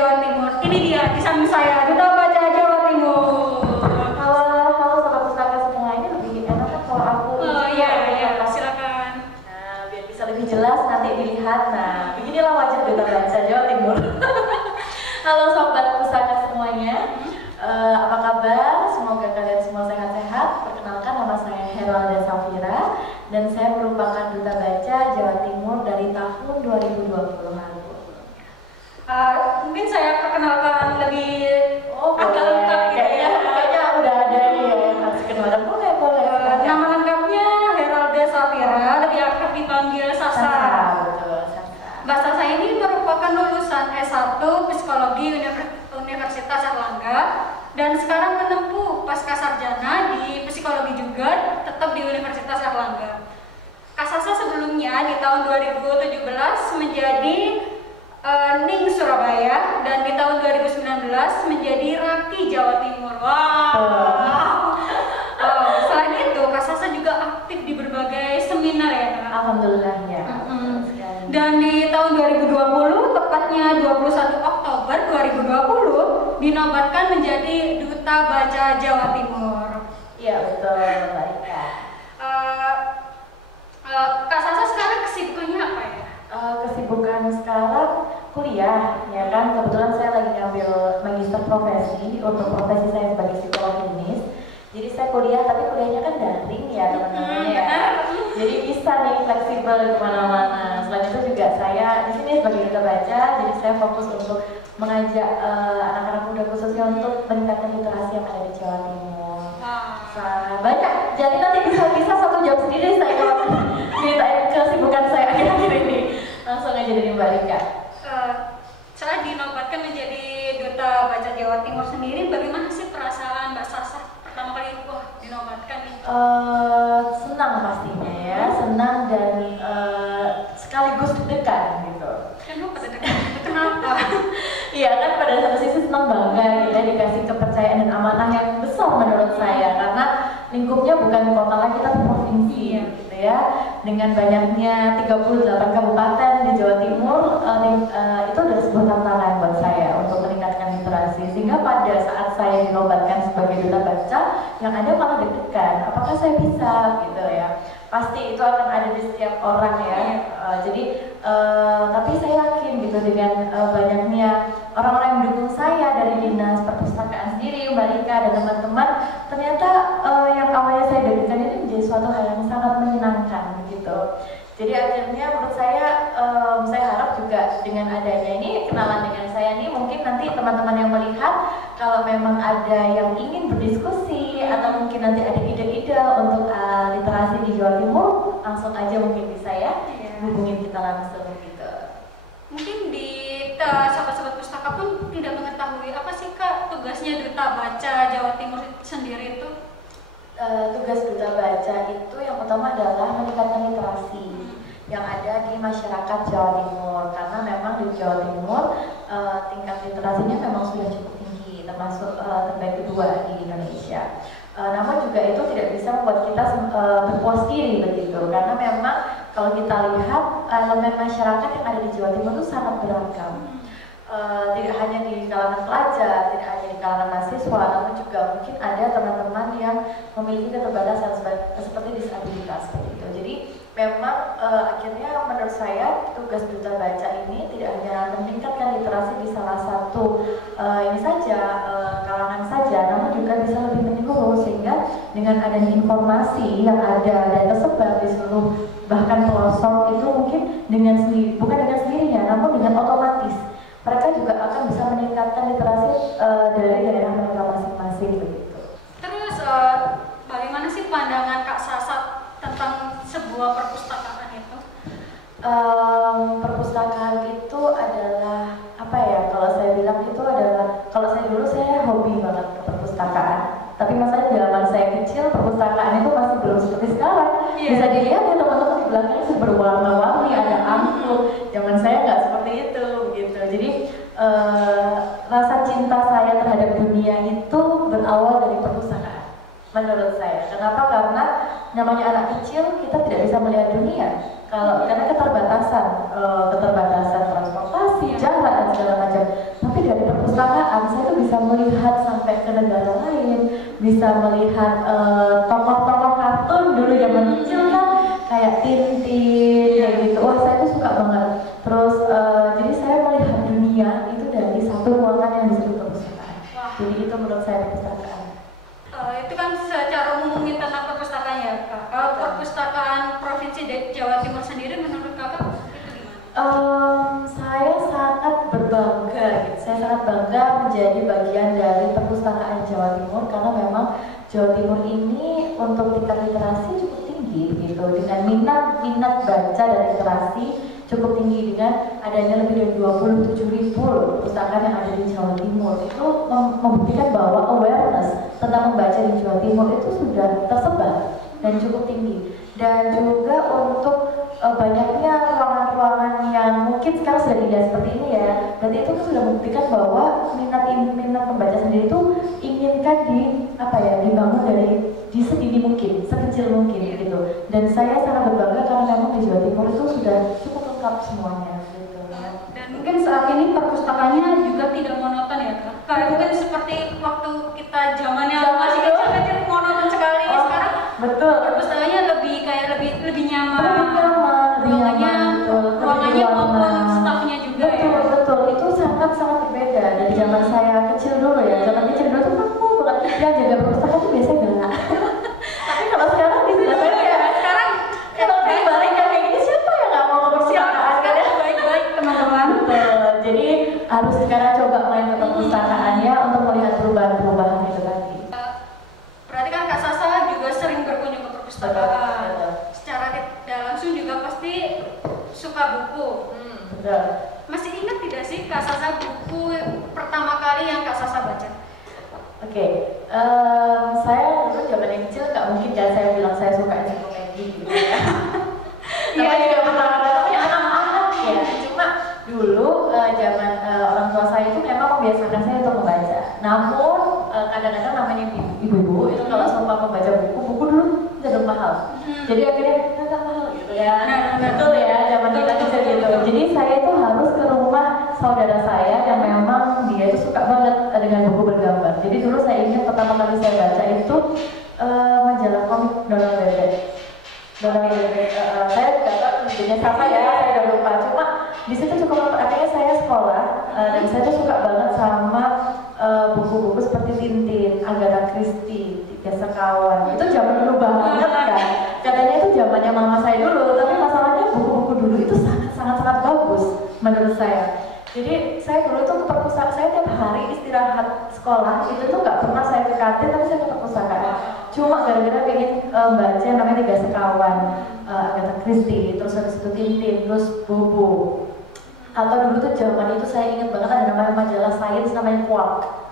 Jawa Timur. Ini dia di samping saya, Duta Baca Jawa Timur. Halo, halo sobat pustaka semua. Ini lebih enak kan kalau aku Iya, silakan. Nah, biar bisa lebih jelas nanti dilihat. Nah, beginilah wajah Duta Baca Jawa Timur. Halo sobat pustaka semuanya. Apa kabar? Semoga kalian semua sehat-sehat. Perkenalkan, nama saya Heralda Safira dan saya merupakan Duta Baca Jawa Timur dari tahun 2020 lalu. Mungkin saya perkenalkan lebih agak boleh. lengkap gitu ya. Kayaknya udah ada ini ya yang harus kenalkan. Boleh. Nama lengkapnya Heralda Safira, lebih akrab dipanggil Sasa. Betul, Sasa. Mbak Sasa ini merupakan lulusan S1 Psikologi Universitas Erlangga dan sekarang menempuh pasca sarjana di psikologi juga, tetap di Universitas Erlangga. Kak Sasa sebelumnya di tahun 2017 menjadi Ning Surabaya dan di tahun 2019 menjadi Raki Jawa Timur. Wow. Selain itu, Kak Sasa juga aktif di berbagai seminar ya, Kak? Alhamdulillah ya. Dan di tahun 2020, tepatnya 21 Oktober 2020, dinobatkan menjadi Duta Baca Jawa Timur. Iya betul, baik Kak. Kak Sasa sekarang kesibukannya apa ya? Kesibukan sekarang kuliah, ya kan. Kebetulan saya lagi ngambil magister profesi untuk profesi saya sebagai psikolog klinis. Jadi saya kuliah, tapi kuliahnya kan daring ya teman-teman ya. Jadi bisa nih fleksibel kemana-mana. Selain itu juga saya di sini sebagai Duta Baca, jadi saya fokus untuk mengajak anak-anak muda khususnya untuk meningkatkan literasi yang ada di Jawa Timur. Banyak, jadi nanti bisa 1 jam sendiri saya kalau ceritain kesibukan saya akhir-akhir ini. Langsung aja dari Mbak Rika. Saya dinobatkan menjadi Duta Baca Jawa Timur sendiri, bagaimana sih perasaan Mbak Sasa pertama kali dinobatkan ini? Senang pastinya ya, senang dan sekaligus deg-degan gitu. Kenapa deg-degan? Kenapa? Iya kan, pada satu sisi senang bangga gitu ya, dikasih kepercayaan dan amanah yang besar menurut saya, karena lingkupnya bukan kota lagi tapi provinsi gitu ya. Dengan banyaknya 38 kabupaten di Jawa Timur, itu adalah sebuah tantangan buat saya untuk meningkatkan literasi. Sehingga pada saat saya dinobatkan sebagai Duta Baca, yang ada malah deg-degan, apakah saya bisa gitu ya. Pasti itu akan ada di setiap orang ya. Tapi saya yakin gitu dengan banyaknya orang-orang yang mendukung saya dari Dinas Perpustakaan sendiri, Mbak Rika dan teman-teman, ternyata yang awalnya saya deg-degan ini menjadi suatu hal yang sangat menyenangkan gitu. Jadi akhirnya menurut saya harap juga dengan adanya ini, kenalan dengan saya ini, mungkin nanti teman-teman yang melihat kalau memang ada yang ingin berdiskusi atau mungkin nanti ada ide-ide untuk literasi di Jawa Timur, langsung aja mungkin bisa ya hubungin kita langsung gitu. Mungkin di sahabat-sahabat pustaka pun tidak mengetahui apa sih Kak tugasnya Duta Baca Jawa Timur sendiri itu? Tugas Duta Baca itu yang pertama adalah meningkatkan literasi yang ada di masyarakat Jawa Timur, karena memang di Jawa Timur tingkat literasinya memang sudah cukup tinggi, termasuk terbaik kedua di Indonesia. Namun juga itu tidak bisa membuat kita berpuas diri begitu, karena memang kalau kita lihat elemen masyarakat yang ada di Jawa Timur itu sangat beragam. Tidak hanya di kalangan pelajar, tidak hanya di kalangan mahasiswa, namun juga mungkin ada teman-teman yang memiliki keterbatasan seperti disabilitas begitu. Jadi memang akhirnya menurut saya tugas Duta Baca ini tidak hanya meningkatkan literasi di salah satu kalangan saja, namun juga bisa lebih menyeluruh, sehingga dengan adanya informasi yang ada dan tersebar di seluruh bahkan pelosok itu mungkin bukan dengan sendirinya, namun dengan otomatis mereka juga akan bisa meningkatkan literasi dari daerah mereka masing-masing begitu. Terus bagaimana sih pandangan Kak Sasa tentang sebuah perpustakaan itu? Perpustakaan itu adalah apa ya? Kalau saya bilang itu adalah, kalau saya dulu saya hobi banget ke perpustakaan. Tapi masalahnya zaman saya kecil perpustakaan itu masih belum seperti sekarang. Bisa dilihat ya teman-teman di belakangnya itu berwarna-warni, ada angklung. Zaman saya nggak seperti itu gitu. Jadi rasa cinta saya terhadap dunia itu berawal dari perpustakaan. Menurut saya, kenapa? Karena namanya anak kecil kita tidak bisa melihat dunia karena keterbatasan transportasi, jarak dan segala macam. Tapi dari perpustakaan saya tuh bisa melihat sampai ke negara lain, bisa melihat tokoh-tokoh kartun dulu zaman kecil kan, kayak Tintin kayak gitu. Wah, saya tuh suka banget. Terus jadi saya melihat dunia itu dari satu ruangan yang disebut perpustakaan. Jadi itu menurut saya perpustakaan. Itu kan secara umumnya tentang perpustakaan ya Kak. Kalau perpustakaan Provinsi Jawa Timur sendiri menurut Kakak itu gimana? Saya sangat berbangga, gitu. Saya sangat bangga menjadi bagian dari perpustakaan Jawa Timur karena memang Jawa Timur ini untuk tingkat literasi cukup tinggi gitu, dengan minat baca dan literasi cukup tinggi dengan adanya lebih dari 27.000 perpustakaan yang ada di Jawa Timur. Itu membuktikan bahwa awareness tentang membaca di Jawa Timur itu sudah tersebar dan cukup tinggi. Dan juga untuk banyaknya ruangan-ruangan yang mungkin sekarang sudah tidak seperti ini ya, berarti itu sudah membuktikan bahwa minat membaca sendiri itu inginkan dibangun dari di sedini mungkin, sekecil mungkin gitu. Dan saya sangat berbangga karena memang di Jawa Timur itu sudah cukup lengkap semuanya gitu. Dan mungkin saat ini perpustakaannya juga tidak monoton ya Kak? Kayak mungkin seperti waktu kita zamannya masih kecil-kecil monoton sekali. Sekarang betul. Perpustakaannya lebih nyaman. Ruangannya open, staffnya juga betul, itu sangat berbeda dari zaman saya kecil dulu ya. Zaman kecil dulu tuh aku bukan yang jaga perpustakaan tuh biasanya galak. Tapi kalau sekarang di sana ya, sekarang kalau dibalik kayak gini siapa yang nggak mau ke perpustakaan kan ya? Baik-baik teman-teman. Jadi harus sekarang coba main ke perpustakaan ya untuk melihat perubahan-perubahan itu tadi. Berarti kan Kak Sasa juga sering berkunjung ke perpustakaan. Secara tidak langsung juga pasti suka buku. Betul. Masih ingat tidak sih Kak Sasa buku pertama kali yang Kak Sasa baca? Oke, saya dulu zaman yang kecil nggak mungkin kan saya bilang saya suka ensiklopedia gitu ya. Namanya juga pertama-tama anak-anak ya. Cuma dulu zaman orang tua saya itu memang membiasakan saya untuk membaca. Namun kadang-kadang namanya ibu-ibu itu kalau sumpah membaca buku dulu cenderung mahal. Jadi akhirnya nggak mahal gitu ya. Betul ya, zaman kita kecil gitu. Jadi saya itu harus ke rumah saudara saya yang memang dia itu suka banget dengan buku bergambar. Jadi dulu saya ingat pertama kali saya baca itu majalah komik Donald Bebek. Saya nggak tahu jenisnya siapa ya, saya udah lupa. Cuma di situ cukup akhirnya saya sekolah dan saya tuh suka banget sama buku-buku seperti Tintin, Agatha Christie, Tiga Sekawan. Itu zaman dulu banget kan. Katanya itu zamannya mama saya dulu, tapi masalahnya buku-buku dulu itu sangat bagus menurut saya. Jadi saya dulu tuh ke perpustakaan, saya tiap hari istirahat sekolah itu tuh nggak pernah saya ke kantin, tapi saya ke perpustakaan. Cuma gara-gara pengen baca yang namanya Tiga Sekawan, Agatha Christie, terus habis itu Tintin, terus Bobo. Atau dulu tuh zaman itu saya ingat banget ada namanya majalah sains namanya Quark.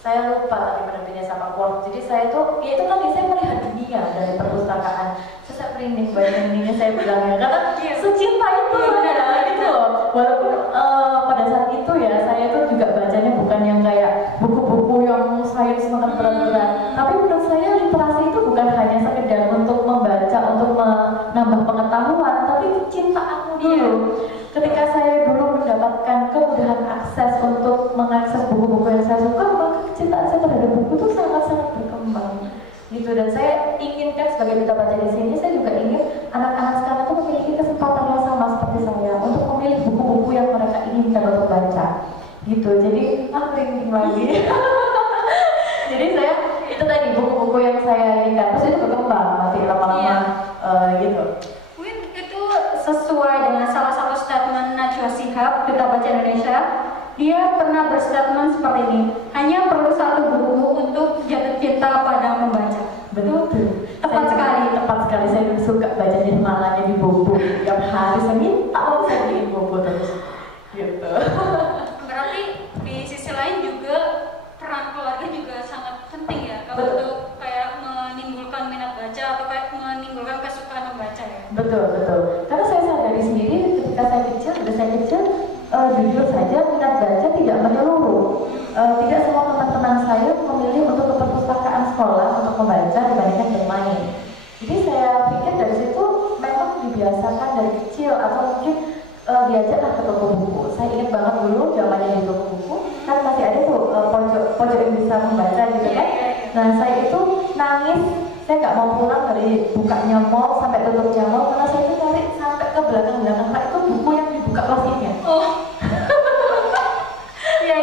Saya lupa tadi penerbitnya sama Quark. Jadi saya tuh, ya itu kan saya melihat dunia dari perpustakaan. Terus saya merinding baca ininya saya bilangnya karena secinta itu ya gitu loh. Walaupun pada saat itu ya saya tuh juga bacanya bukan yang kayak buku-buku yang sains sangat berat-berat. Tapi menurut saya literasi itu bukan hanya sekedar untuk membaca, untuk menambah pengetahuan, tapi kecintaanmu dulu. Ketika saya dulu mendapatkan kemudahan akses untuk mengakses buku-buku yang saya suka, maka kecintaan saya terhadap buku itu sangat berkembang gitu. Dan saya inginkan sebagai duta baca di sini, saya juga ingin anak-anak sekarang itu memiliki kesempatan yang sama seperti saya untuk memilih buku-buku yang mereka inginkan untuk baca gitu. Jadi merinding lagi. Jadi saya itu tadi buku-buku yang saya inginkan, terus itu berkembang nanti lama-lama gitu. Sesuai dengan salah satu statement Najwa Shihab, Duta Baca Indonesia, dia pernah berstatement seperti ini, hanya perlu satu buku untuk jatuh cinta pada membaca. Betul. Tepat sekali. Saya suka baca di malahnya di Bobo. Tiap hari saya minta saya di Bobo terus. Gitu. Berarti di sisi lain juga peran keluarga juga sangat penting ya, kalau untuk kayak menimbulkan minat baca atau kayak menimbulkan kesukaan membaca ya. Betul. Karena saya sadari sendiri ketika saya kecil, jujur saja minat baca tidak menyeluruh. Tidak semua teman-teman saya memilih untuk ke perpustakaan sekolah untuk membaca dibandingkan bermain. Jadi saya pikir dari situ memang dibiasakan dari kecil atau mungkin diajaklah ke toko buku. Saya ingat banget dulu zamannya di toko buku kan Nah saya itu nangis, saya nggak mau pulang dari bukanya mall sampai tutupnya mall karena saya itu nyari sampai ke belakang-belakang rak itu buku yang dibuka plastiknya. Oh. Iya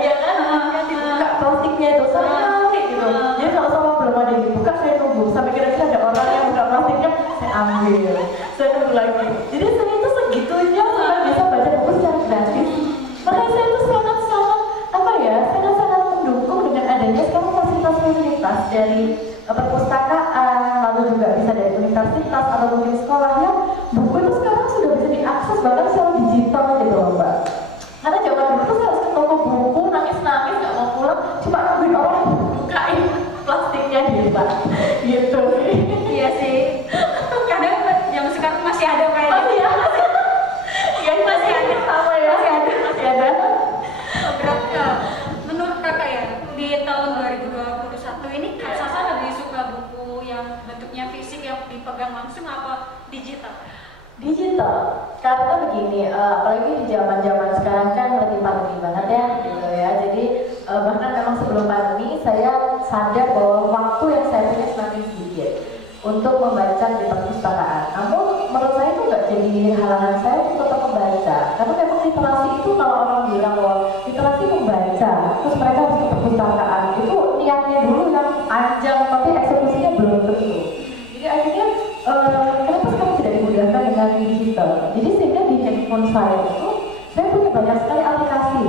Ya kan? Yang dibuka plastiknya itu saya nyari gitu. Jadi kalau sama belum ada yang dibuka saya nunggu sampai kira-kira ada orang yang buka plastiknya saya ambil, saya nunggu lagi. Jadi saya itu segitunya sampai bisa baca buku secara gratis. Makanya saya itu sangat-sangat apa ya, sangat-sangat mendukung dengan adanya sekarang fasilitas dari perpustakaan, lalu juga bisa dari universitas atau mungkin sekolahnya, buku itu sekarang sudah bisa diakses bahkan secara digital gitu loh Mbak. Karena zaman dulu tuh saya harus ke toko buku, nangis-nangis nggak mau pulang, cuma nungguin orang bukain plastiknya gitu. Iya sih. Kadang zaman sekarang masih ada kayak gitu. Iya masih ada sama ya. Masih ada. Berarti menurut kakak ya di tahun 2021 ini Kak Sasa lebih suka buku yang bentuknya fisik yang dipegang langsung apa digital? Digital, karena begini, apalagi di zaman sekarang kan lagi pandemi banget ya, gitu ya. Jadi bahkan memang sebelum pandemi saya sadar bahwa waktu yang saya punya semakin sedikit untuk membaca di perpustakaan. Namun menurut saya itu nggak jadi halangan saya untuk tetap membaca, karena memang literasi itu kalau orang bilang bahwa literasi membaca, terus mereka harus ke perpustakaan, itu niatnya dulu yang panjang tapi eksekusinya belum tentu. Jadi akhirnya kenapa sekarang tidak dimudahkan dengan digital? Jadi sehingga di handphone saya itu saya punya banyak sekali aplikasi.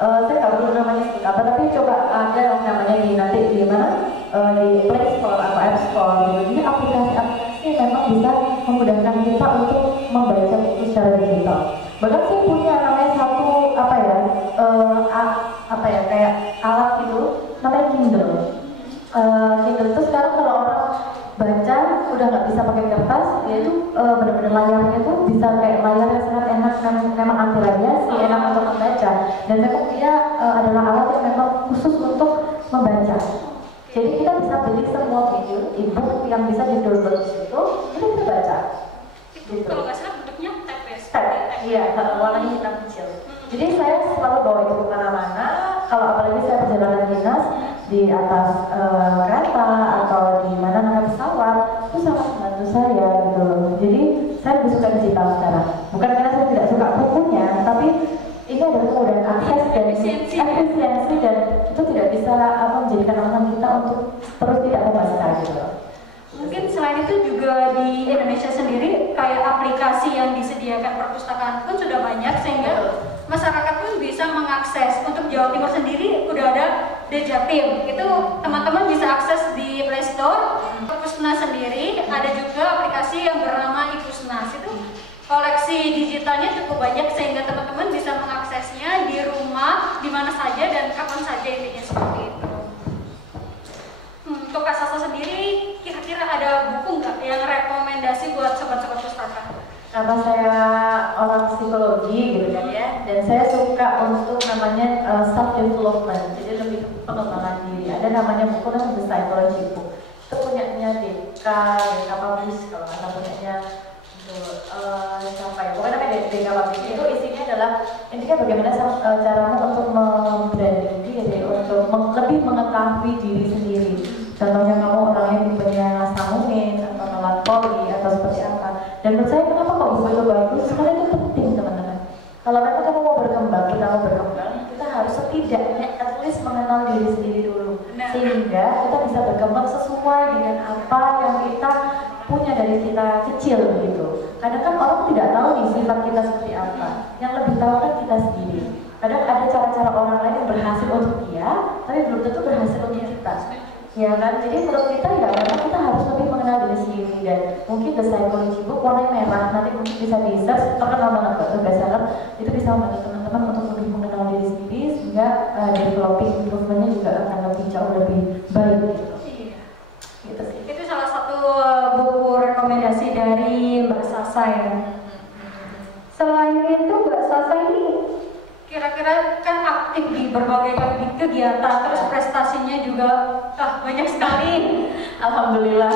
Saya nggak perlu namanya sebut apa, tapi coba ada yang namanya nanti di mana di Play Store atau App Store gitu. Jadi aplikasi-aplikasi yang memang bisa memudahkan kita untuk membaca buku secara digital. Bahkan saya punya namanya satu kayak alat gitu namanya Kindle. Kindle itu sekarang kalau orang baca udah nggak bisa pakai kertas, dia itu benar-benar layarnya tuh bisa kayak layar yang sangat enak, memang anti radiasi, enak untuk membaca, dan memang dia adalah alat yang memang khusus untuk membaca. Jadi kita bisa beli semua video e-book yang bisa di-download di situ, kita bisa baca. Itu kalau nggak salah bentuknya tab ya? Iya, warnanya hitam kecil. Jadi saya selalu bawa itu kemana-mana. Kalau apalagi saya perjalanan dinas di atas kereta atau di mana naik pesawat, itu sangat membantu saya gitu loh. Jadi saya lebih suka digital sekarang. Bukan karena saya tidak suka bukunya, tapi ini adalah kemudahan akses dan efisiensi dan itu tidak bisa menjadikan alasan kita untuk terus tidak membaca gitu loh. Mungkin selain itu juga di Indonesia sendiri kayak aplikasi yang disediakan perpustakaan pun sudah banyak sehingga masyarakat pun bisa mengakses. Untuk Jawa Timur sendiri udah ada Dejatim, itu teman-teman bisa akses di Play Store. Perpusnas sendiri ada juga aplikasi yang bernama iPusnas, itu koleksi digitalnya cukup banyak sehingga teman-teman bisa mengaksesnya di rumah, di mana saja dan kapan saja, intinya seperti itu. Untuk Kak Sasa sendiri, kira-kira ada buku nggak yang rekomendasi buat sobat-sobat pustaka? Karena saya orang psikologi gitu kan ya, dan saya suka untuk namanya self development, jadi lebih pengembangan diri. Ada namanya buku namanya The Psychology Book. Itu punyanya DK Publish, kalau anda punyanya itu siapa ya? Pokoknya namanya DK Publish. Itu isinya adalah intinya bagaimana caramu untuk membranding diri, untuk lebih mengetahui diri sendiri. Contohnya kamu orangnya tipenya sanguin atau melankoli atau seperti apa. Dan menurut saya kenapa kok buku itu bagus? Karena itu penting teman-teman. Kalau memang kamu mau berkembang, kita harus setidaknya at least mengenal diri sendiri dulu. Sehingga kita bisa berkembang sesuai dengan apa yang kita punya dari kita kecil gitu. Kadang kan orang tidak tahu nih sifat kita seperti apa. Yang lebih tahu kan kita sendiri. Kadang ada cara-cara orang lain yang berhasil untuk dia, tapi belum tentu berhasil untuk kita. Ya kan, jadi menurut kita ya memang kita harus lebih mengenal diri sendiri. Dan mungkin The Psychology Book warna merah, nanti mungkin bisa di search, terkenal banget kok, bestseller. Itu bisa membantu teman-teman untuk lebih mengenal diri sendiri sehingga developing improvementnya juga akan lebih jauh lebih baik gitu. Iya. Gitu sih. Itu salah satu buku rekomendasi dari Mbak Sasa ya. Selain itu Mbak Sasa ini kira-kira kan aktif di berbagai kegiatan, terus prestasinya juga banyak sekali. Alhamdulillah.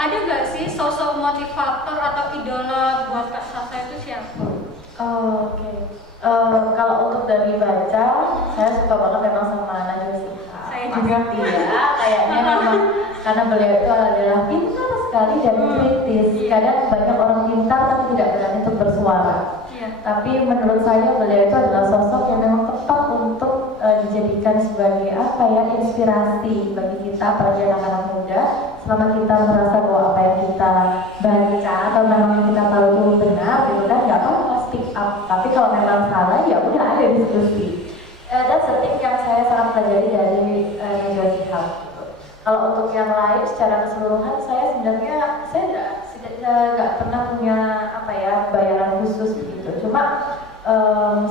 Ada nggak sih sosok motivator atau idola buat Kak Sasa itu siapa? Oke. Kalau untuk dari baca, saya suka banget memang sama Najwa Shihab. Saya juga. Ya, kayaknya memang karena beliau itu adalah pintar sekali dan kritis. Kadang banyak orang pintar tapi tidak berani untuk bersuara. Tapi menurut saya beliau itu adalah sosok yang memang tepat untuk dijadikan sebagai apa ya, inspirasi bagi kita para anak-anak muda. Selama kita merasa bahwa apa yang kita baca atau memang kita tahu itu benar, gitu kan, nggak apa-apa speak up. Tapi kalau memang salah, ya udah ada diskusi. Dan seperti yang saya sangat pelajari dari Najwa Shihab. Kalau untuk yang lain secara keseluruhan, saya sebenarnya nggak pernah punya apa ya bayaran khusus begitu. Cuma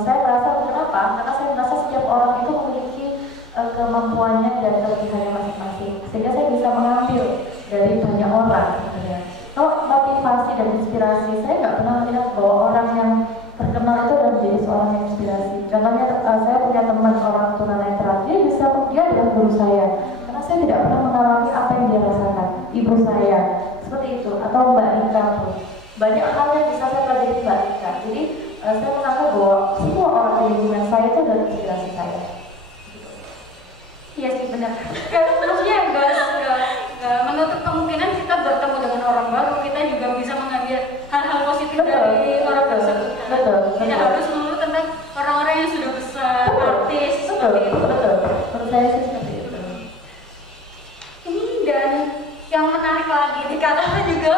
saya merasa kenapa? Karena saya merasa setiap orang itu memiliki kemampuannya dan kelebihannya masing-masing, sehingga saya bisa mengambil dari banyak orang sebenarnya. Kalau motivasi dan inspirasi, saya nggak pernah melihat bahwa orang yang terkenal itu adalah menjadi seorang yang inspirasi. Contohnya saya punya teman orang tunanetra, dia adalah guru saya, karena saya tidak pernah mengalami apa yang dia rasakan. Ibu saya seperti itu, atau Mbak Nika pun banyak hal yang bisa saya pelajari Mbak Nika. Jadi saya menganggap bahwa semua orang di lingkungan saya itu adalah inspirasi saya. Iya sih, benar. Maksudnya nggak menutup kemungkinan kita bertemu dengan orang baru, kita juga bisa mengambil hal-hal positif dari orang tersebut. Betul. Tidak harus melulu tentang orang-orang yang sudah besar, artis, seperti itu. Betul. Menurut saya sih seperti itu. Ini dan yang menarik lagi, dikatakan juga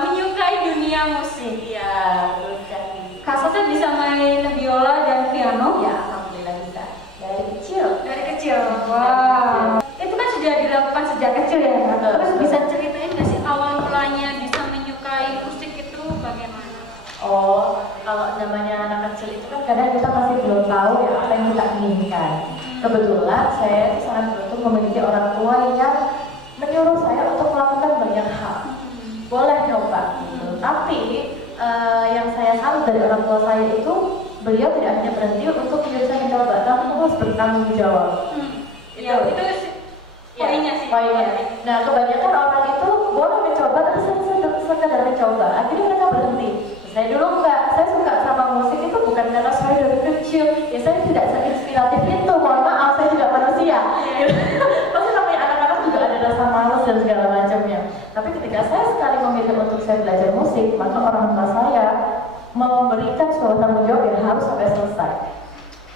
menyukai dunia musik. Iya, betul sekali. Kak Sasa bisa main biola dan piano? Ya, alhamdulillah bisa. Dari kecil. Dari kecil. Wow. Itu kan sudah dilakukan sejak kecil ya, Kak? Terus bisa ceritain nggak sih awal mulanya bisa menyukai musik itu bagaimana? Oh, kalau namanya anak kecil itu kan kadang kita masih belum tahu ya apa yang kita inginkan. Kebetulan saya itu sangat beruntung memiliki orang tua yang menyuruh saya untuk melakukan banyak hal. Boleh coba gitu. Tapi yang saya salut dari orang tua saya itu, beliau tidak hanya berhenti untuk menyuruh saya mencoba, tapi harus bertanggung jawab. Itu poinnya sih. Poinnya. Nah, kebanyakan orang itu boleh mencoba, tapi sekedar mencoba. Akhirnya mereka berhenti. Saya dulu enggak. Saya suka sama musik itu bukan karena saya dari kecil. Ya saya tidak seinspiratif itu. Mohon maaf, saya juga manusia. Pasti namanya anak-anak juga ada rasa malas dan segala macamnya. Tapi ketika saya sekali memilih untuk saya belajar musik, maka orang tua saya memberikan suatu tanggung jawab yang harus sampai selesai.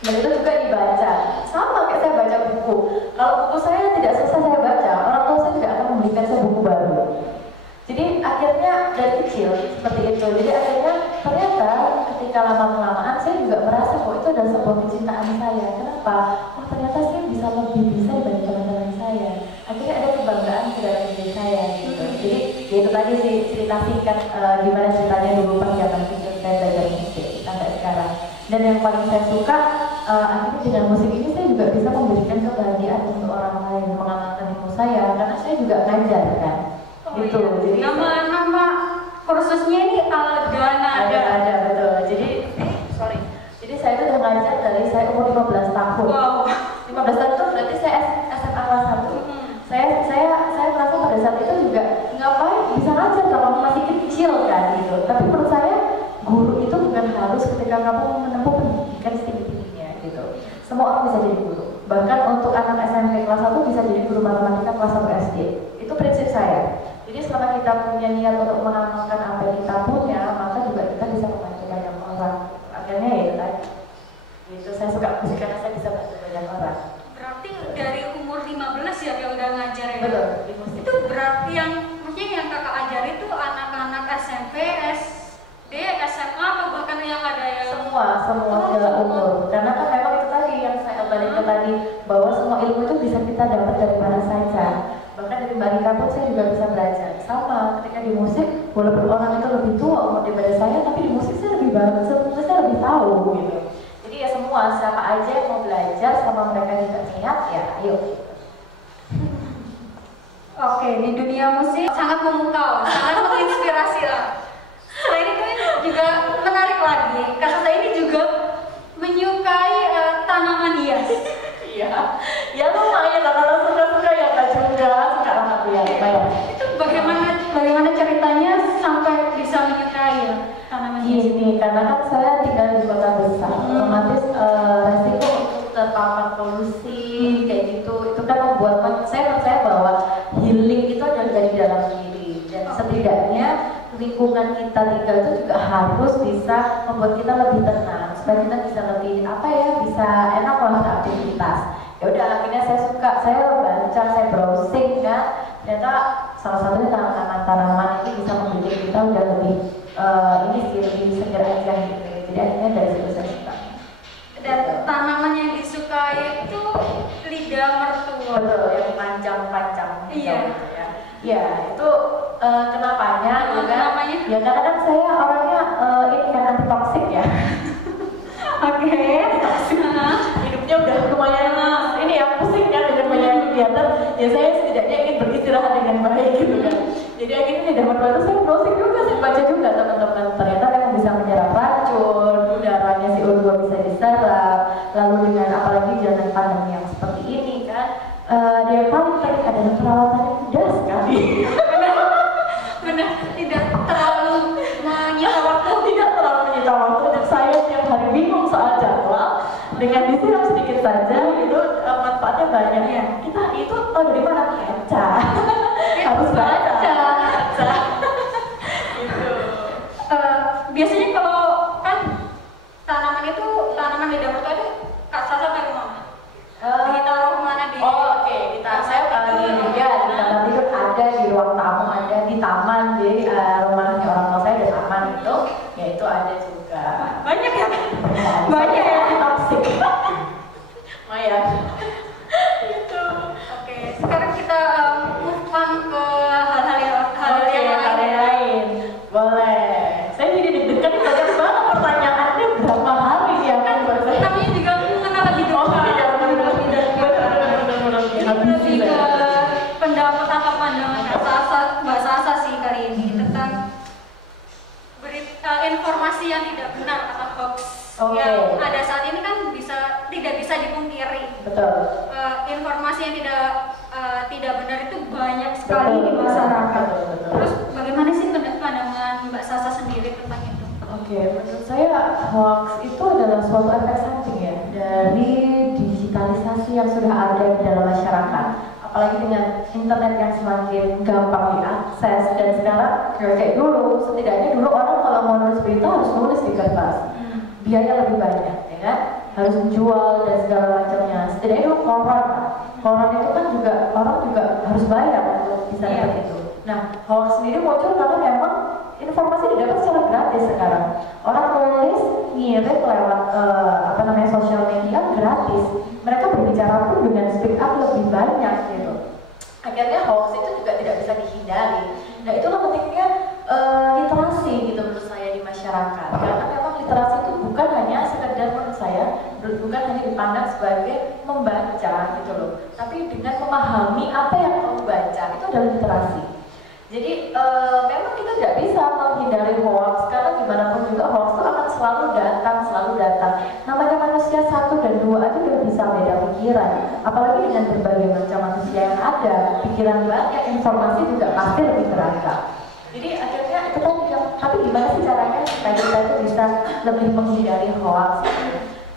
Dan itu juga dibaca. Sama kayak saya baca buku. Kalau buku saya tidak selesai saya baca, orang tua saya tidak akan memberikan saya buku baru. Jadi akhirnya dari kecil seperti itu. Jadi akhirnya ternyata ketika lama-kelamaan saya juga merasa bahwa itu adalah sebuah kecintaan saya. Kenapa? Oh ternyata saya bisa lebih bisa dibanding teman-teman saya. Akhirnya ada kebanggaan ke dalam diri saya gitu. Jadi ya itu tadi sih cerita singkat gimana ceritanya dulu pas zaman kecil saya belajar musik sampai sekarang. Dan yang paling saya suka akhirnya dengan musik ini saya juga bisa memberikan kebahagiaan untuk orang lain, mengamalkan ilmu saya karena saya juga ngajar kan. Gitu. Jadi nama kursusnya ini Algana. Ada betul. Jadi saya itu udah ngajar dari saya umur 15 tahun. Wow. 15 tahun itu berarti saya SMA kelas 1. Saya merasa pada saat itu juga ngapain bisa ngajar kalau masih kecil kan gitu. Tapi menurut saya guru itu bukan harus ketika kamu menempuh pendidikan setinggi-tingginya gitu. Semua orang bisa jadi guru. Bahkan untuk anak SMP kelas 1 bisa jadi guru matematika kelas 1 SD. Itu prinsip saya. Jadi selama kita punya niat untuk mengamalkan apa yang kita punya, maka juga kita bisa membantu banyak orang. Akhirnya ya itu tadi. Gitu, saya suka musik karena saya bisa bantu banyak orang. Berarti dari umur 15 ya udah ngajar ya? Betul, di musik. Itu berarti maksudnya yang kakak ajar itu anak-anak SMP, SD, SMA atau bahkan yang ada yang semua segala umur. Karena kan memang itu tadi yang saya balik ke tadi, bahwa semua ilmu itu bisa kita dapat dari mana saja. Bahkan dari Mbak Rika pun saya juga bisa belajar. Sama ketika di musik, walaupun orang itu lebih tua umur daripada saya, tapi di musik saya lebih bagus, sebenarnya saya lebih tahu gitu. Jadi ya semua, siapa aja yang mau belajar sama mereka juga niat, ya ayo. Oke, di dunia musik sangat memukau, sangat menginspirasi lah. Selain itu juga menarik lagi, karena saya ini juga menyukai tanaman hias. Iya, ya lumayan lah kalau suka-suka ya nggak juga suka banget ya. Itu bagaimana ceritanya sampai bisa menyukai tanaman hias? Gini, karena kan saya tinggal di kota besar, rumah solusi kayak gitu. Itu kan membuat saya percaya bahwa healing itu adalah dari dalam diri, dan setidaknya lingkungan kita tinggal itu juga harus bisa membuat kita lebih tenang supaya kita bisa lebih bisa enak lah beraktivitas. Ya udah, akhirnya saya baca, saya browsing kan, ternyata salah satunya tanaman-tanaman ini bisa membuat kita udah lebih lebih segar aja gitu. Jadi akhirnya dari situ saya suka. Dan tanaman yang disukai itu lidah mertua. Betul, yang panjang-panjang iya. Gitu ya. Ya, itu kenapanya juga. Kenapanya? Ya kadang-kadang saya orangnya ini kan anti toksik ya. Oke. Hidupnya udah lumayan ini ya, pusing kan dengan banyak kegiatan. Ya saya setidaknya ingin beristirahat dengan baik gitu kan. Jadi akhirnya lidah mertua itu saya browsing juga, saya baca juga teman-teman. Ternyata memang bisa menyerap racun, udaranya CO2 bisa diserap. Lalu dengan apalagi zaman pandemi yang seperti ini kan, dia paling penting adalah perawatan yang mudah sekali. Benar, tidak terlalu menyita waktu. Tidak terlalu menyita waktu, dan saya tiap hari bingung soal jadwal. Dengan disiram sedikit saja itu manfaatnya banyak ya. Kita itu dari mana? Baca. Harus baca. Gitu. Biasanya kalau kan tanaman lidah mertua itu Kak Sasa taruh mana? Ditaruh mana di? Oke. Saya di kamar tidur ada, di ruang tamu ada, di taman, di rumahnya orang tua saya ada taman itu, ya itu ada juga. Banyak ya? Banyak ya, toksik. Lumayan. Gitu. Oke, sekarang kita move on ke hal-hal yang lain. Boleh. Saya jadi deg-degan, banyak banget pertanyaannya, berapa hari ya kan buat saya. Namanya juga mengenal lagi dong. Lebih ke pendapat atau pandangan Mbak Sasa sih kali ini tentang informasi yang tidak benar atau hoax yang ada saat ini kan tidak bisa dipungkiri. Betul. Informasi yang tidak benar itu banyak sekali di masyarakat. Betul. Terus bagaimana sih pandangan Mbak Sasa sendiri tentang itu? Oke, menurut saya hoax itu adalah suatu efek samping ya dari digitalisasi yang sudah ada di dalam masyarakat. Apalagi dengan internet yang semakin gampang diakses, dan sekarang kayak dulu, setidaknya dulu orang kalau mau nulis berita harus nulis di kertas, biaya lebih banyak, ya kan? Harus menjual dan segala macamnya. Setidaknya dulu koran itu kan juga orang juga harus bayar untuk bisa dapat itu. Nah, hoax sendiri muncul karena memang informasi didapat secara gratis sekarang. Orang nulis, ngirim lewat sosial media gratis. Mereka berbicara pun dengan speak up lebih banyak gitu. Akhirnya hoax itu juga tidak bisa dihindari. Nah, itulah pentingnya literasi gitu menurut saya di masyarakat. Karena memang literasi itu bukan hanya sekedar, menurut saya, bukan hanya dipandang sebagai membaca gitu loh, tapi dengan memahami apa yang kamu baca, itu adalah literasi. Jadi memang kita tidak bisa menghindari hoax, karena gimana pun juga hoax itu akan selalu datang. Namanya manusia 1 dan 2 aja udah bisa beda pikiran, apalagi dengan berbagai macam manusia yang ada, pikiran banyak, informasi juga pasti lebih beragam. Jadi akhirnya itu tadi, tapi gimana sih caranya supaya kita itu bisa lebih menghindari hoax?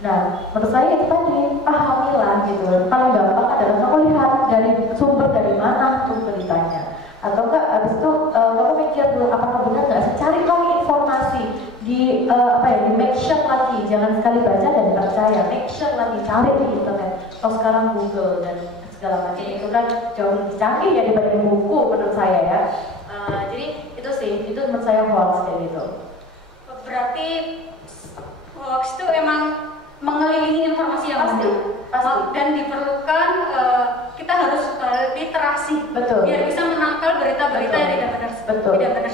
Nah, menurut saya itu tadi, pahamilah gitu. Paling gampang adalah kamu lihat dari sumber dari mana tuh beritanya. Atau enggak, habis itu kamu mikir dulu apakah benar nggak sih, cari lagi informasi di di make sure lagi, jangan sekali baca dan percaya, make sure lagi, cari di internet. Kalau sekarang Google dan segala macam itu kan jauh lebih canggih ya dibanding buku menurut saya ya. Jadi itu sih, itu menurut saya hoax kayak gitu. Berarti hoax itu emang mengelilingi informasi yang pasti. Dan diperlukan kita harus literasi. Betul. Biar bisa menangkal berita-berita yang tidak benar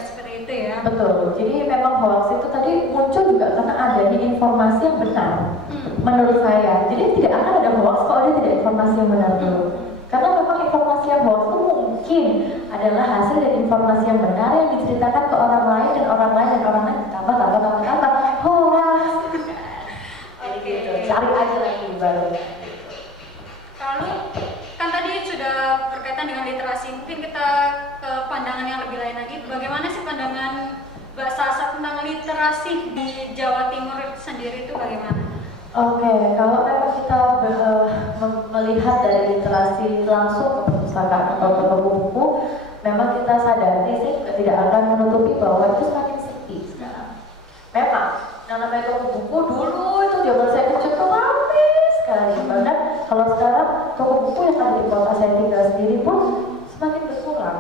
seperti itu ya. Betul. Jadi memang hoax itu tadi muncul juga karena adanya informasi yang benar. Menurut saya. Jadi tidak akan ada hoax kalau ada tidak informasi yang benar dulu. Karena memang informasi yang hoax itu mungkin adalah hasil dari informasi yang benar yang diceritakan ke orang lain dan orang lain tambah hoax. Gitu. Cari aja lagi baru. Lalu kan tadi sudah berkaitan dengan literasi, mungkin kita ke pandangan yang lebih lain lagi. Bagaimana sih pandangan Mbak Sasa tentang literasi di Jawa Timur sendiri itu bagaimana? Oke, kalau memang kita melihat dari literasi langsung ke perpustakaan atau ke buku-buku, memang kita sadari sih juga tidak akan menutupi bahwa itu semakin sepi sekarang. Memang, yang namanya toko buku dulu itu zaman saya kecil tuh ramai sekali. Bahkan kalau sekarang toko buku yang ada di kota saya tinggal sendiri pun semakin berkurang.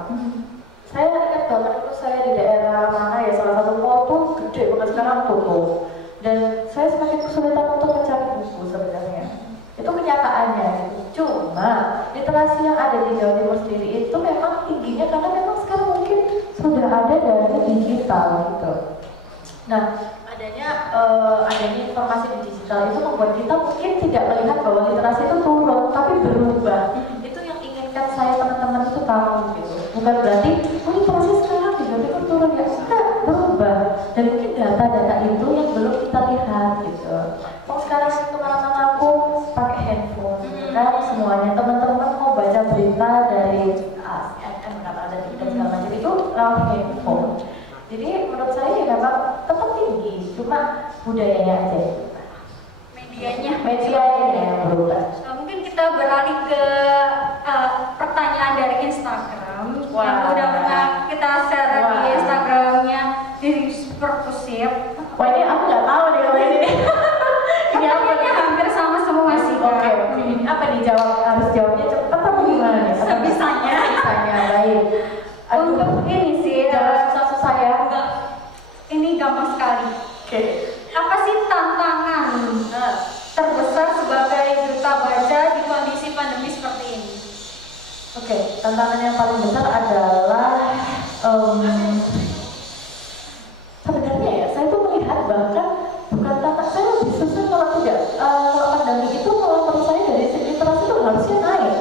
Saya ingat banget itu saya di daerah mana ya, salah satu mall tuh gede banget, sekarang tutup. Dan saya semakin kesulitan untuk mencari buku sebenarnya. Itu kenyataannya gitu. Cuma literasi yang ada di Jawa Timur sendiri itu memang tingginya karena memang sekarang mungkin sudah ada dari digital gitu. Nah, adanya informasi di digital itu membuat kita mungkin tidak melihat bahwa literasi itu turun, tapi berubah. Itu yang inginkan saya teman-teman itu tahu gitu. Bukan berarti literasi sekarang di Jawa Timur turun, ya enggak, berubah. Dan mungkin data-data itu yang belum kita lihat gitu. Sekarang kemana-mana aku pakai handphone, kan semuanya. Teman-teman mau baca berita dari CNN dan segala macam itu lewat handphone. Jadi menurut saya ya memang tetap tinggi, cuma budayanya aja itu. Medianya yang berubah. Mungkin kita beralih ke pertanyaan dari Instagram. Wah. Yang udah pernah kita share di Instagramnya di Perpusip. Wah, ini aku nggak tahu nih kalau ini. Ini apa? Hampir sama semua sih. Oke. Ini apa dijawab? Harus jawabnya cepat atau gimana nih? Sebisanya. Baik. Untuk ini sih, susah ya. ini gampang sekali. Oke. Apa sih tantangan terbesar sebagai duta baca di kondisi pandemi seperti ini? Oke, tantangan yang paling besar adalah sebenarnya ya, saya tuh melihat bahkan bukan tantangan, saya lebih susah kalau tidak kalau pandemi itu kalau menurut saya dari literasi itu harusnya naik.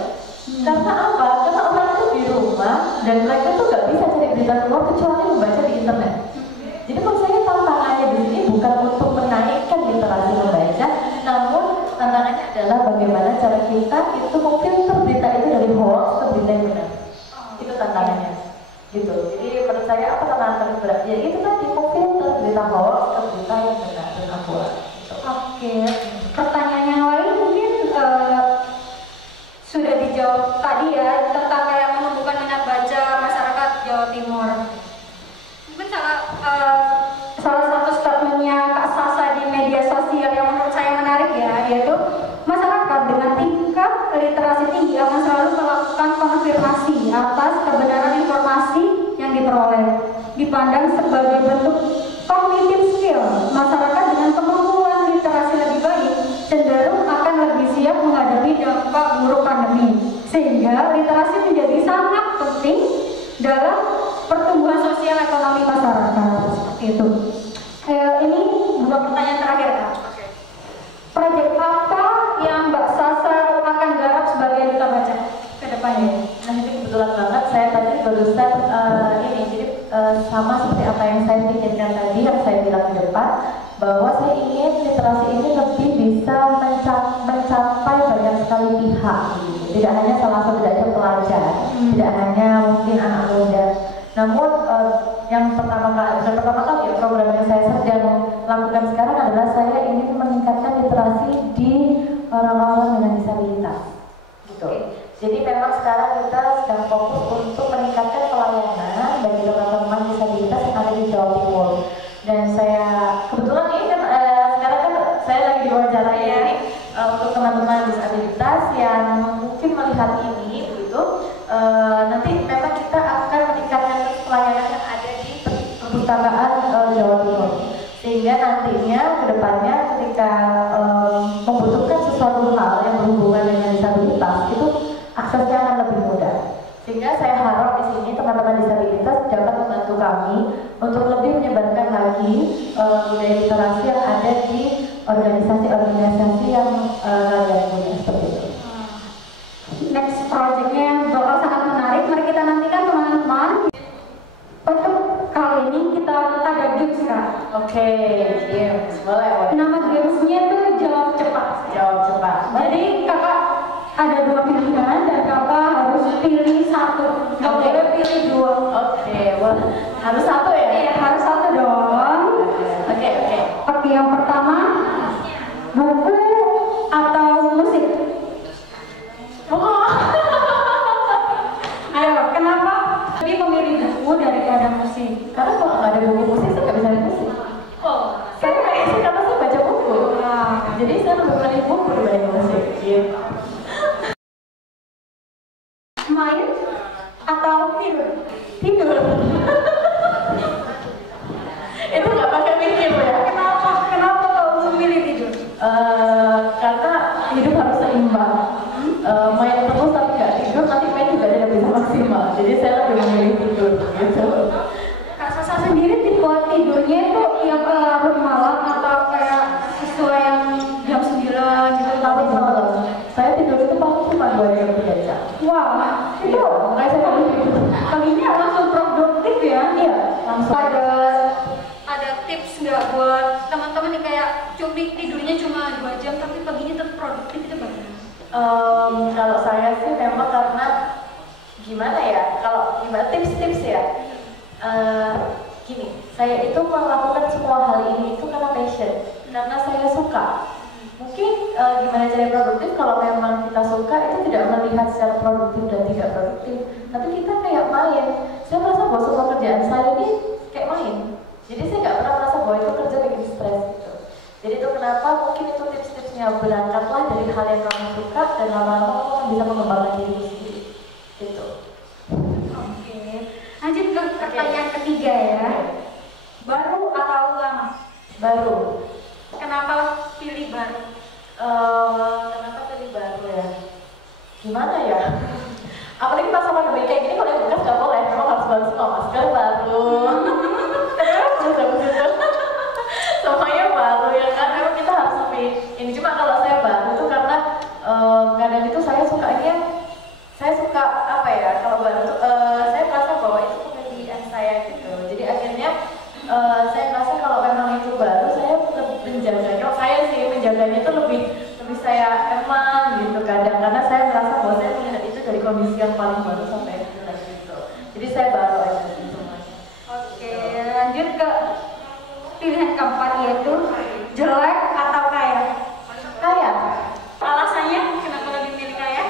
Karena apa? Karena orang itu di rumah dan mereka tuh nggak bisa cari berita keluar kecuali membaca di internet. Jadi menurut saya tantangannya di sini bukan untuk menaikkan literasi membaca, namun tantangannya adalah bagaimana cara kita itu memfilter berita itu dari hoax ke berita yang benar. Itu tantangannya. Gitu. Jadi menurut saya apa tantangan paling berat? Ya itu tadi memfilter berita hoax ke berita yang benar dan akurat. Gitu. Oke. Pertanyaan yang lain mungkin sudah dijawab tadi ya tentang kayak menumbuhkan minat baca masyarakat Jawa Timur. Mungkin salah satu statementnya Kak Sasa di media sosial yang menurut saya menarik ya, yaitu masyarakat dengan tingkat literasi tinggi akan selalu melakukan konfirmasi atas kebenaran informasi yang diperoleh, dipandang sebagai bentuk cognitive skill. Masyarakat dengan kemampuan literasi lebih baik cenderung akan lebih siap menghadapi dampak buruk pandemi, sehingga literasi menjadi sangat penting dalam pertumbuhan sosial ekonomi masyarakat. Seperti itu. Ini dua pertanyaan terakhir, Kak. Proyek apa yang Mbak Sasa akan garap sebagai duta baca ke depannya? Nah ini kebetulan banget saya tadi barusan ini jadi sama seperti apa yang saya pikirkan tadi yang saya bilang di depan, bahwa saya ingin literasi ini lebih bisa mencapai banyak sekali pihak, tidak hanya salah satu saja pelajar, tidak hanya mungkin anak muda. Namun yang pertama kali ya, program yang saya sedang lakukan sekarang adalah saya ingin meningkatkan literasi di orang-orang dengan disabilitas. Gitu. Jadi memang sekarang kita sedang fokus untuk meningkatkan pelayanan bagi teman-teman disabilitas yang ada di Jawa Timur. Dan saya kebetulan ini kan sekarang kan saya lagi diwawancarai ya untuk teman-teman disabilitas yang mungkin melihat ini begitu. Nanti memang kita akan meningkatkan pelayanan yang ada di perpustakaan Jawa Timur, sehingga nantinya kedepannya ketika membutuhkan sesuatu hal yang berhubungan dengan disabilitas itu aksesnya akan lebih mudah. Sehingga saya harap di sini teman-teman disabilitas dapat membantu kami untuk lebih menyebarkan lagi budaya literasi yang ada di organisasi-organisasi yang kalian punya seperti itu. Next projectnya yang bakal sangat menarik, mari kita nantikan teman-teman. Untuk kali ini kita ada games, Kak. Oke, games boleh. Nama gamesnya tuh jawab cepat. Jawab cepat. Jadi kakak ada dua pilihan dan kakak harus pilih satu, nggak boleh pilih dua. Oke, harus satu ya? Iya, harus satu dong. Oke. Oke, yang pertama buku main atau tidur? Tidur. Itu nggak pakai mikir ya. Kenapa kau memilih tidur? Karena hidup harus seimbang. Main terus tapi nggak tidur, nanti main juga tidak bisa maksimal. Jadi saya lebih memilih tidur gitu. Kak Sasa sendiri tipe tidurnya itu yang larut malam atau kayak sesuai yang jam 9 gitu? Tapi malam, saya tidur itu paling cuma 2 jam 3 jam. Wah, itu Makanya saya lebih tidur. paginya langsung produktif ya? Iya, langsung. Ada tips nggak buat teman-teman yang kayak tidurnya cuma 2 jam tapi paginya tetap produktif itu bagaimana? Kalau saya sih memang karena gimana ya? Kalau gimana tips-tips ya? Gini, saya itu melakukan semua hal ini itu karena passion, karena saya suka. Mungkin gimana cara produktif kalau memang kita suka itu tidak melihat secara produktif dan tidak produktif, tapi kita kayak main. Saya merasa bahwa semua kerjaan saya ini kayak main. Jadi saya nggak pernah merasa bahwa itu kerja bikin stres gitu. Jadi itu kenapa mungkin itu tips-tipsnya, berangkatlah dari hal yang kamu suka dan lama-lama kamu akan bisa mengembangkan diri sendiri. Gitu. Oke. Lanjut ke pertanyaan ketiga ya. Baru atau lama? Baru. Kenapa pilih baru? Kenapa pilih baru ya? Gimana ya? Apalagi pas sama pandemi kayak gini, kalau yang bekas nggak boleh, memang harus baru semua masker baru. Terus habis itu semuanya baru ya kan, memang kita harus lebih ini. Cuma kalau saya baru itu karena kadang itu saya suka apa ya, kalau baru tuh saya merasa bahwa itu pekerjaan saya gitu. Jadi akhirnya saya merasa kalau memang itu baru, saya menjaganya, menjaganya itu lebih saya eman gitu kadang, karena saya merasa bahwa saya melihat itu dari kondisi yang paling baru sampai yang jelek gitu. Jadi saya baru aja sih semuanya. Oke, lanjut ke pilihan keempat yaitu jelek atau kaya? Kaya. Alasannya kenapa lebih milih kaya?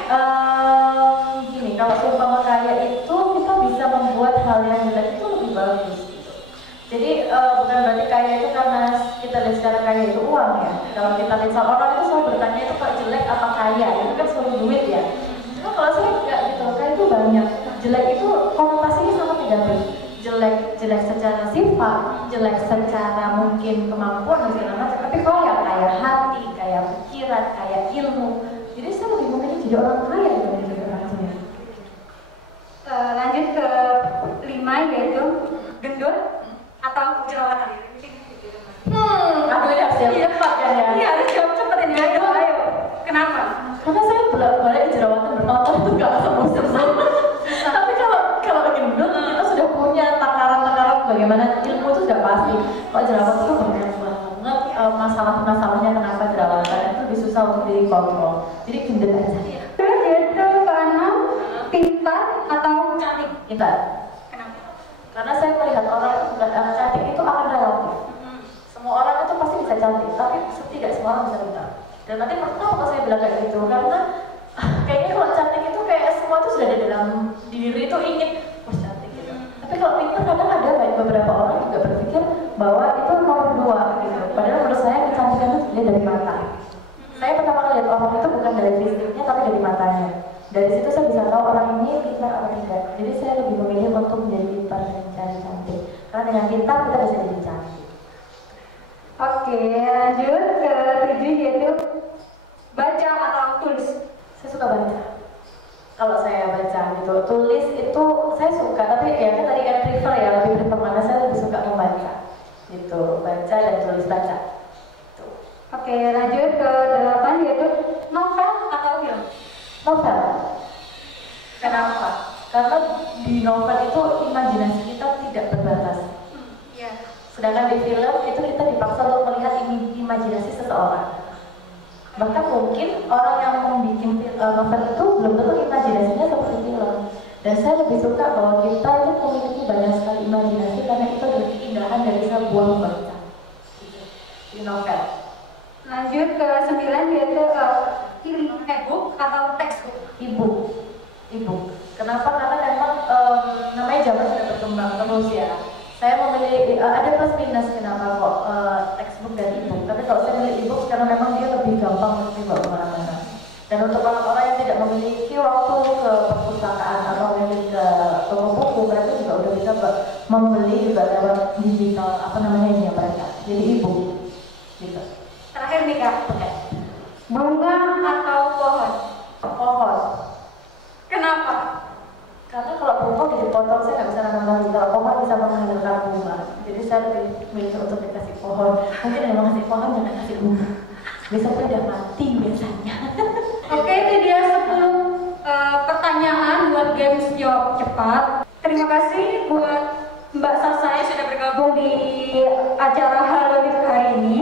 Gini, kalau seumpama kaya itu kita bisa membuat hal yang jelek itu lebih bagus gitu. Jadi bukan berarti kaya itu karena kita lihat secara kaya itu uang ya. Kalau kita lihat sama orang itu selalu bertanya itu kok jelek apa kaya, itu kan selalu duit ya. Cuma kalau saya enggak gitu, kaya itu banyak. Jelek itu konotasinya sangat negatif. Jelek secara sifat, jelek secara mungkin kemampuan dan segala macam. Tapi kaya hati, kaya pikiran, kaya ilmu. Jadi saya lebih memilih jadi orang kaya dibanding jadi orang jelek. Lanjut ke 5 yaitu gendut atau jerawatan? Aduh ini harus jawab cepat kan ya? Iya, harus jawab cepat ini. Ayo. Kenapa? Karena saya bolak-balik di jerawatan bertahun-tahun itu gak bosan. Tapi kalau gendut kita sudah punya takaran-takaran bagaimana ilmu itu sudah pasti. Kalau jerawat itu banyak banget masalahnya kenapa jerawatan itu lebih susah untuk dikontrol. Jadi gendut aja. Yaitu karena pintar atau cantik? Pintar. Kenapa? Karena saya melihat orang cantik itu akan relatif. Semua orang itu pasti bisa cantik, tapi tidak semua orang bisa pintar. Dan nanti pertama kalau saya bilang kayak gitu, karena kayaknya kalau cantik itu kayak semua itu sudah ada dalam diri itu ingin harus cantik gitu. Tapi kalau pintar kadang ada beberapa orang juga berpikir bahwa itu nomor 2 gitu. Padahal menurut saya kecantikan itu dilihat dari mata. Saya pertama kali lihat orang itu bukan dari fisiknya tapi dari matanya. Dari situ saya bisa tahu orang ini pintar atau tidak. Jadi saya lebih memilih untuk menjadi pintar dan mencari cantik. Karena dengan pintar kita bisa jadi cantik. Oke, lanjut ke 7 yaitu baca atau tulis? Saya suka baca. Kalau saya baca gitu, tulis itu saya suka, tapi ya kan tadi kan prefer ya, lebih prefer mana, saya lebih suka membaca gitu, baca dan tulis baca gitu. Oke, lanjut ke 8 yaitu novel atau film? Novel. Kenapa? Karena di novel itu imajinasi kita tidak terbatas. Iya. Sedangkan di film itu kita dipaksa untuk melihat imajinasi seseorang. Bahkan mungkin orang yang membuat novel itu belum tentu imajinasinya seperti film. Dan saya lebih suka bahwa kita itu memiliki banyak sekali imajinasi karena itu adalah keindahan dari sebuah membaca di novel. Lanjut ke 9 yaitu pilih e-book atau textbook? Ibu. Kenapa? Karena memang namanya zaman sudah berkembang terus ya. Saya memilih ada plus minus kenapa kok textbook dan e-book. Tapi kalau saya memilih e-book karena memang dia lebih gampang untuk dibawa kemana-mana. Dan untuk orang-orang yang tidak memiliki waktu ke perpustakaan membeli juga lewat digital ini ya mereka. Jadi ibu gitu. Terakhir nih Kak, Oke. bunga atau pohon? Pohon. Kenapa? Karena kalau bunga dipotong saya nggak bisa nanam lagi. Kalau pohon bisa menghasilkan bunga. Jadi saya lebih milih untuk dikasih pohon. Mungkin yang mau kasih pohon jangan kasih bunga. Besoknya udah mati biasanya. Oke, itu dia 10 pertanyaan buat games jawab cepat. Terima kasih buat Mbak Sasa yang sudah bergabung di acara Halo Tips hari ini.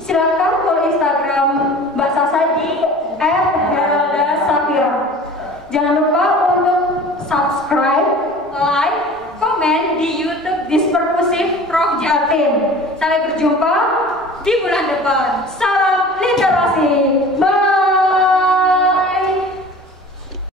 Silakan follow Instagram Mbak Sasa di @heraldasafira. Jangan lupa untuk subscribe, like, komen di YouTube Disperpusif Prof Jatim. Sampai berjumpa di bulan depan. Salam literasi. Bye.